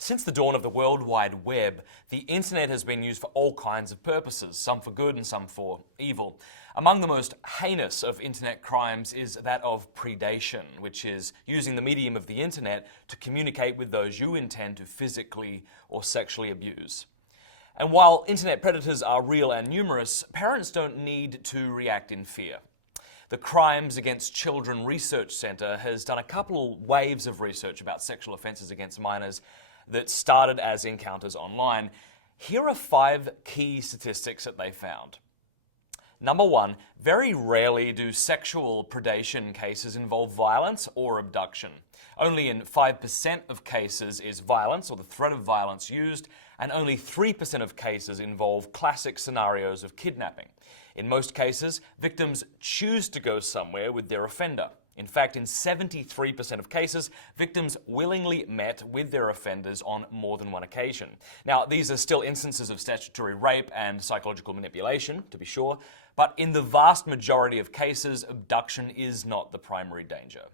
Since the dawn of the World Wide Web, the internet has been used for all kinds of purposes, some for good and some for evil. Among the most heinous of internet crimes is that of predation, which is using the medium of the internet to communicate with those you intend to physically or sexually abuse. And while internet predators are real and numerous, parents don't need to react in fear. The Crimes Against Children Research Centre has done a couple waves of research about sexual offences against minors that started as encounters online. Here are 5 key statistics that they found. Number 1, very rarely do sexual predation cases involve violence or abduction. Only in 5% of cases is violence or the threat of violence used, and only 3% of cases involve classic scenarios of kidnapping. In most cases, victims choose to go somewhere with their offender. In fact, in 73% of cases, victims willingly met with their offenders on more than one occasion. Now, these are still instances of statutory rape and psychological manipulation, to be sure, but in the vast majority of cases, abduction is not the primary danger.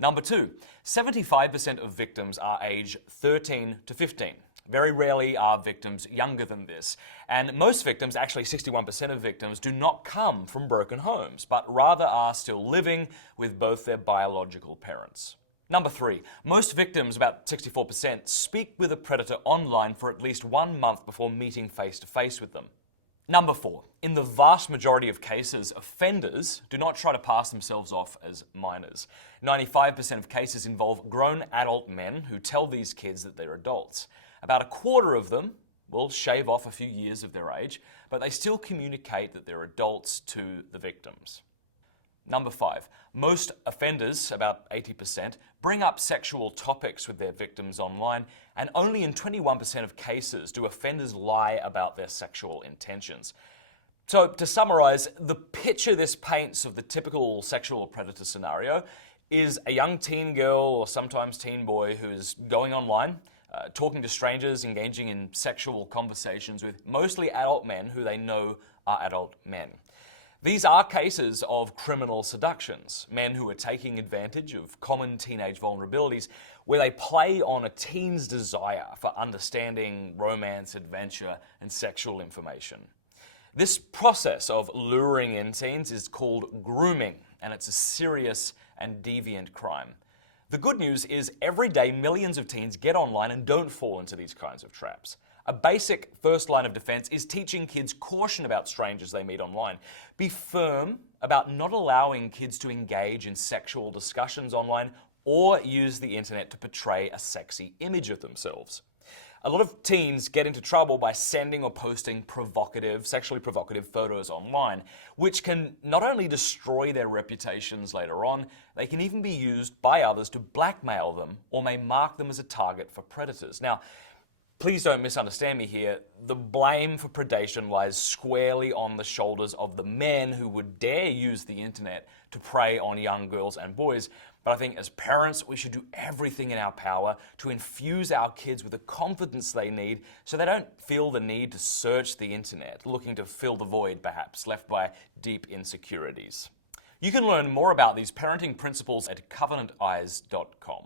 Number 2, 75% of victims are age 13 to 15. Very rarely are victims younger than this. And most victims, actually 61% of victims, do not come from broken homes, but rather are still living with both their biological parents. Number 3, most victims, about 64%, speak with a predator online for at least 1 month before meeting face to face with them. Number 4, in the vast majority of cases, offenders do not try to pass themselves off as minors. 95% of cases involve grown adult men who tell these kids that they're adults. About a quarter of them will shave off a few years of their age, but they still communicate that they're adults to the victims. Number 5, most offenders, about 80%, bring up sexual topics with their victims online, and only in 21% of cases do offenders lie about their sexual intentions. So, to summarize, the picture this paints of the typical sexual predator scenario is a young teen girl or sometimes teen boy who is going online, talking to strangers, engaging in sexual conversations with mostly adult men who they know are adult men. These are cases of criminal seductions, men who are taking advantage of common teenage vulnerabilities where they play on a teen's desire for understanding, romance, adventure, and sexual information. This process of luring in teens is called grooming, and it's a serious and deviant crime. The good news is every day millions of teens get online and don't fall into these kinds of traps. A basic first line of defense is teaching kids caution about strangers they meet online. Be firm about not allowing kids to engage in sexual discussions online or use the internet to portray a sexy image of themselves. A lot of teens get into trouble by sending or posting sexually provocative photos online, which can not only destroy their reputations later on, they can even be used by others to blackmail them or may mark them as a target for predators. Now, please don't misunderstand me here. The blame for predation lies squarely on the shoulders of the men who would dare use the internet to prey on young girls and boys. But I think as parents, we should do everything in our power to infuse our kids with the confidence they need so they don't feel the need to search the internet, looking to fill the void, perhaps, left by deep insecurities. You can learn more about these parenting principles at covenanteyes.com.